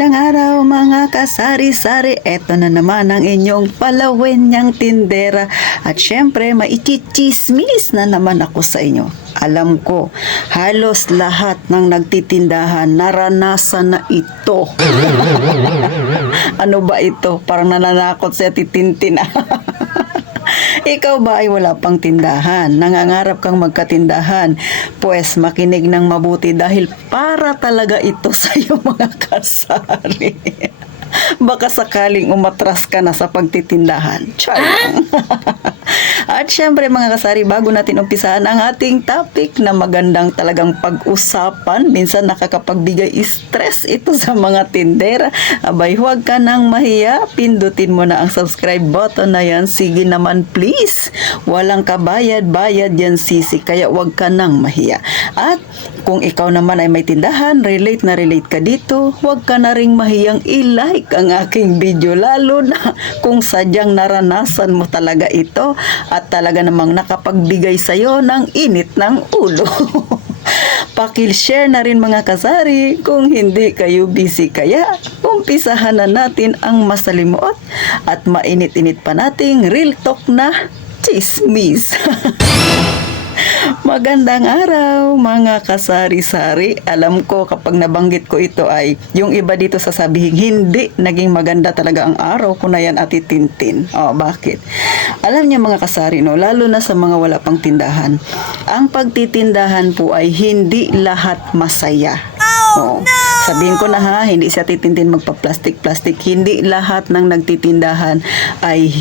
Magandang araw mga kasari-sari. Eto na naman ang inyong palawenyang tindera. At syempre, maichichismis na naman ako sa inyo. Alam ko, halos lahat ng nagtitindahan naranasan na ito. Ano ba ito? Parang nananakot sa titintin. Ikaw ba ay wala pang tindahan? Nangangarap kang magkatindahan? Pues makinig ng mabuti dahil para talaga ito sa iyo mga kasari. Baka sakaling umatras ka na sa pagtitindahan. Char! At syempre mga kasari, bago natin umpisahan ang ating topic na magandang talagang pag-usapan, minsan nakakapagbigay stress ito sa mga tindera. Abay, huwag ka nang mahiya. Pindutin mo na ang subscribe button na yan. Sige naman please. Walang kabayad-bayad yan sisi. Kaya huwag ka nang mahiya. At kung ikaw naman ay may tindahan, relate na relate ka dito, huwag ka na ring mahiyang i-like ang aking video. Lalo na kung sadyang naranasan mo talaga ito at talaga namang nakapagbigay sa'yo ng init ng ulo. Pakil-share na rin mga kasari kung hindi kayo busy. Kaya umpisahan na natin ang masalimuot at mainit-init pa nating real talk na chismis. Magandang araw mga kasari-sari. Alam ko kapag nabanggit ko ito ay yung iba dito sasabihin hindi naging maganda talaga ang araw ko na yan, Ate Tintin. Bakit? Alam niyo mga kasari, no, lalo na sa mga wala pang tindahan, ang pagtitindahan po ay hindi lahat masaya. Sabihin ko na ha, hindi siya titintin magpa-plastic-plastic. Hindi lahat ng nagtitindahan ay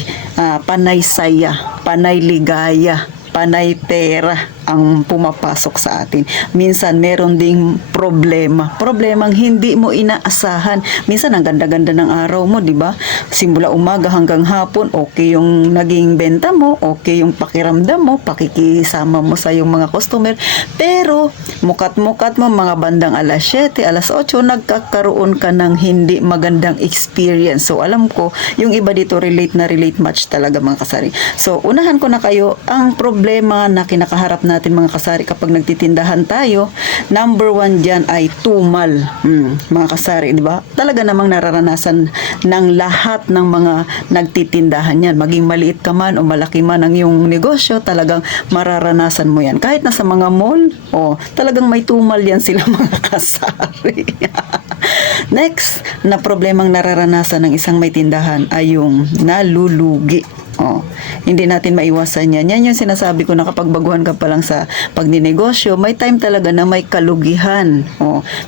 panay saya, panay ligaya, panay pera ang pumapasok sa atin. Minsan meron ding problemang hindi mo inaasahan. Minsan ang ganda-ganda ng araw mo, di ba? Simula umaga hanggang hapon, okay yung naging benta mo, okay yung pakiramdam mo, pakikisama mo sa yung mga customer. Pero mukat-mukat mo mga bandang alas 7, alas 8, nagkakaroon ka ng hindi magandang experience. So alam ko, yung iba dito relate much talaga mga kasari. So unahan ko na kayo, ang problema na kinakaharap natin mga kasari kapag nagtitindahan tayo, number 1 dyan ay tumal. Mga kasari, di ba? Talaga namang nararanasan ng lahat ng mga nagtitindahan yan. Maging maliit ka man o malaki man ang iyong negosyo, talagang mararanasan mo yan. Kahit nasa mga mall, talagang may tumal yan sila mga kasari. Next na problemang nararanasan ng isang may tindahan ay yung nalulugi. Hindi natin maiwasan yan. Yan yung sinasabi ko na kapag baguhan ka pa lang sa pagninegosyo, may time talaga na may kalugihan.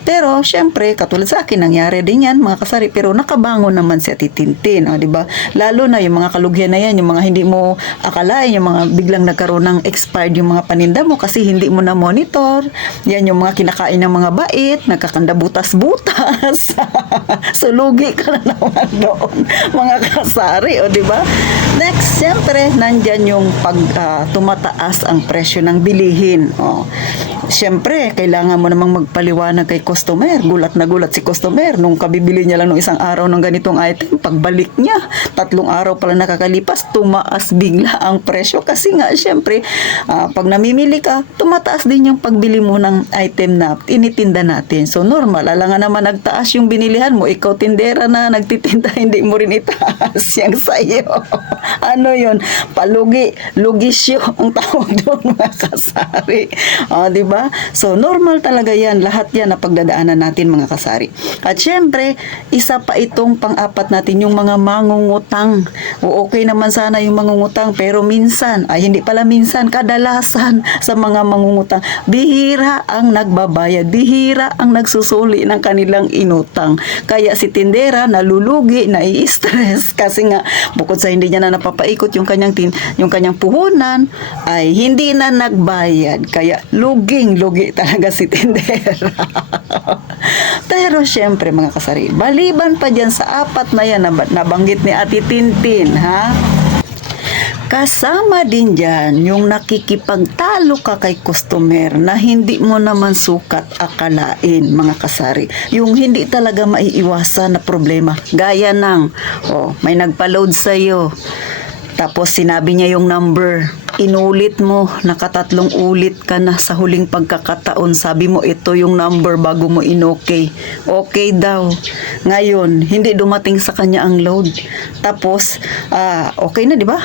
Pero, syempre, katulad sa akin, nangyari din yan, mga kasari, pero nakabangon naman si Ate Tintin. Diba? Lalo na yung mga kalugihan na yan, yung mga hindi mo akalain, yung mga biglang nagkaroon ng expired yung mga paninda mo kasi hindi mo na monitor. Yan yung mga kinakain ng mga bait, nagkakanda butas-butas. So, lugi ka na naman doon, mga kasari, diba? Next, siyempre, nandyan yung pag tumataas ang presyo ng bilihin. Siyempre, kailangan mo namang magpaliwanag kay customer. Gulat na gulat si customer nung kabibili niya lang nung isang araw ng ganitong item. Pagbalik niya, 3 araw pala nakakalipas, tumaas bigla ang presyo. Kasi nga, siyempre, pag namimili ka, tumataas din yung pagbili mo ng item na tinitinda natin. So, normal. Alangan naman nagtaas yung binilihan mo. Ikaw, tindera na nagtitinda, hindi mo rin itaas yung sa'yo. Ano yun? Palugi, lugisyo ang tawag doon mga kasari. Diba? So, normal talaga yan. Lahat yan na pagdadaanan natin mga kasari. At syempre, isa pa itong pang-apat natin, yung mga mangungutang. Okay naman sana yung mangungutang, pero minsan, hindi pala minsan, kadalasan sa mga mangungutang, bihira ang nagbabayad, bihira ang nagsusuli ng kanilang inutang. Kaya si tindera, nalulugi, nai-stress, kasi nga, bukod sa hindi niya na napapaikot yung kanyang puhunan, ay hindi na nagbayad. Kaya lugi talaga si tindera. Pero syempre mga kasari, baliban pa dyan sa 4 na yan na nabanggit ni Ate Tintin, ha? Kasama din dyan yung nakikipagtalo ka kay customer na hindi mo naman sukat akalain mga kasari. Yung hindi talaga maiiwasan na problema. Gaya ng, may nagpa-load sa'yo. Tapos sinabi niya yung number. Inulit mo, nakatatlong ulit ka na sa huling pagkakataon. Sabi mo ito yung number bago mo in-okay. Okay daw. Ngayon, hindi dumating sa kanya ang load. Tapos, okay na, di ba?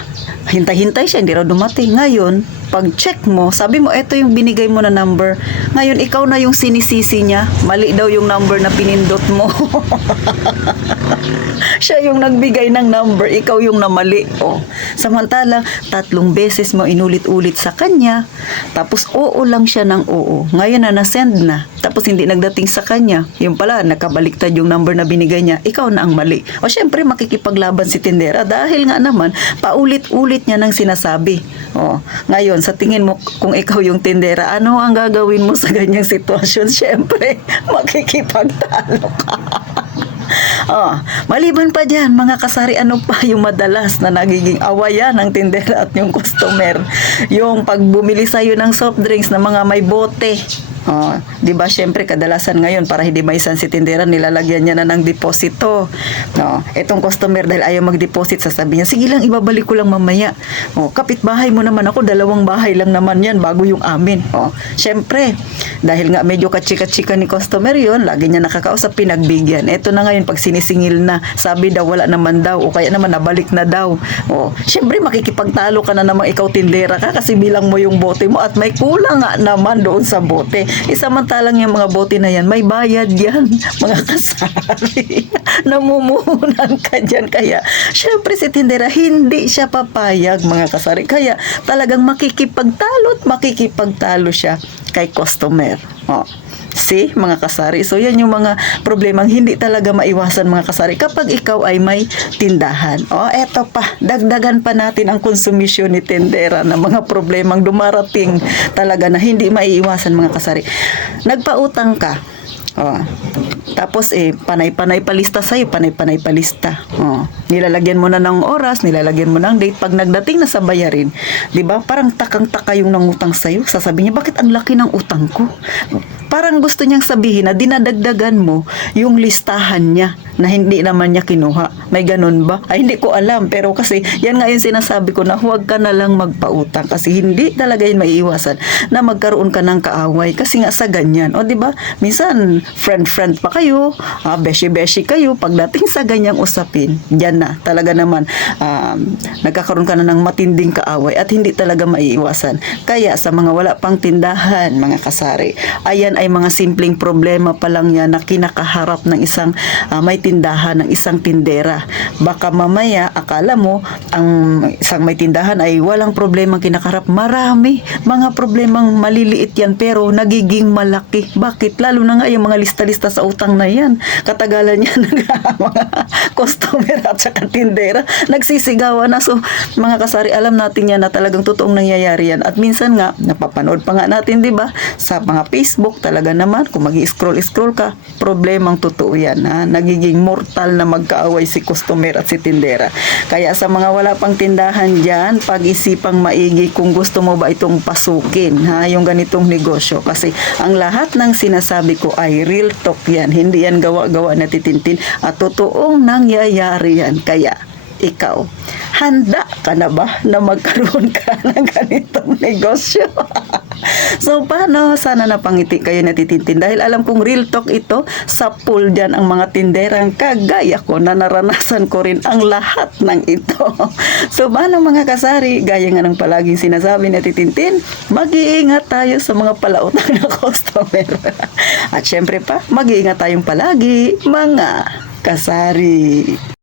Hintay-hintay siya, hindi raw dumating. Ngayon, pag check mo, sabi mo ito yung binigay mo na number. Ngayon, ikaw na yung sinisisi niya. Mali daw yung number na pinindot mo. Siya yung nagbigay ng number, ikaw yung namali. Oh. Samantalang, 3 beses mo inulit-ulit sa kanya, tapos oo lang siya ng oo. Ngayon na send na, tapos hindi nagdating sa kanya. Yung pala, nakabaliktad yung number na binigay niya, ikaw na ang mali. O syempre, makikipaglaban si tindera dahil nga naman, paulit-ulit niya nang sinasabi. Oh. Ngayon, sa tingin mo, kung ikaw yung tindera, ano ang gagawin mo sa ganyang sitwasyon? Syempre, makikipagtalo ka. Maliban pa dyan, mga kasari, ano pa yung madalas na nagiging awayan ng tindera at yung customer? Yung pag bumili sa'yo ng soft drinks na mga may bote. Di ba, syempre, kadalasan ngayon, para hindi maisan si tindera, nilalagyan niya na ng deposito. Itong customer, dahil ayaw mag-deposit, sasabihin niya, sige lang, ibabalik ko lang mamaya. Kapitbahay mo naman ako, 2 bahay lang naman yan, bago yung amin. Syempre, dahil nga medyo kachika-chika ni customer yun, lagi niya nakakausap, pinagbigyan. Ito na ngayon, pag sinisingil na, sabi daw, wala naman daw, o kaya naman, nabalik na daw. Syempre, makikipagtalo ka na naman, ikaw tindera ka, kasi bilang mo yung bote mo, at may kulang nga naman doon sa bote. Isamantalang yung mga bote na yan, may bayad yan, mga kasari. Namumuhunan ka dyan. Kaya, syempre si tindera, hindi siya papayag, mga kasari. Kaya, talagang makikipagtalo siya kay customer. See, mga kasari. So, yan yung mga problemang hindi talaga maiwasan, mga kasari, kapag ikaw ay may tindahan. Eto pa, dagdagan pa natin ang konsumisyon ni tindera ng mga problemang dumarating talaga na hindi maiiwasan, mga kasari. Nagpautang ka. Tapos panay-panay palista sa'yo, panay-panay palista. Nilalagyan mo na ng oras, nilalagyan mo ng date. Pag nagdating na sa bayarin, di ba? Parang takang-taka yung nangutang sa'yo. Sasabihin niya, bakit ang laki ng utang ko? Parang gusto niyang sabihin na dinadagdagan mo yung listahan niya na hindi naman niya kinuha. May ganun ba? Ay, hindi ko alam. Pero kasi, yan nga yung sinasabi ko na huwag ka na lang magpautang. Kasi hindi talaga yun maiiwasan na magkaroon ka ng kaaway. Kasi nga sa ganyan. Di ba? Minsan, friend-friend pa kayo, beshi-beshi kayo. Pagdating sa ganyang usapin, yan na. Talaga naman, nagkakaroon ka na ng matinding kaaway at hindi talaga maiiwasan. Kaya sa mga wala pang tindahan, mga kasari, ayan ay mga simpleng problema pa lang yan na kinakaharap ng isang may tindahan, ng isang tindera. Baka mamaya, akala mo, ang isang may tindahan ay walang problemang kinakaharap. Marami, mga problemang maliliit yan, pero nagiging malaki. Bakit? Lalo na nga yung mga lista-lista sa utang na yan. Katagalan yan ng mga customer at saka tindera. Nagsisigawan na. So, mga kasari, alam natin yan na talagang totoong nangyayari yan. At minsan nga, napapanood pa nga natin, di ba? Sa mga Facebook, talaga naman, kung mag-i-scroll ka, problemang totoo yan. Nagiging mortal na magkaaway si customer at si tindera. Kaya sa mga wala pang tindahan dyan, pag-isipang maigi kung gusto mo ba itong pasukin, yung ganitong negosyo. Kasi ang lahat ng sinasabi ko ay real talk yan. Hindi yan gawa-gawa na titintin at totoong nangyayari yan. Kaya, ikaw, handa ka na ba na magkaroon ka ng ganitong negosyo? So, paano? Sana napangiti kayo natitintin. Dahil alam kong real talk ito, sa pool dyan ang mga tinderang kagaya ko na naranasan ko rin ang lahat ng ito. So, paano, mga kasari? Gaya nga ng palaging sinasabi natitintin, mag-iingat tayo sa mga palautang na customer. At syempre pa, mag-iingat tayong palagi, mga kasari.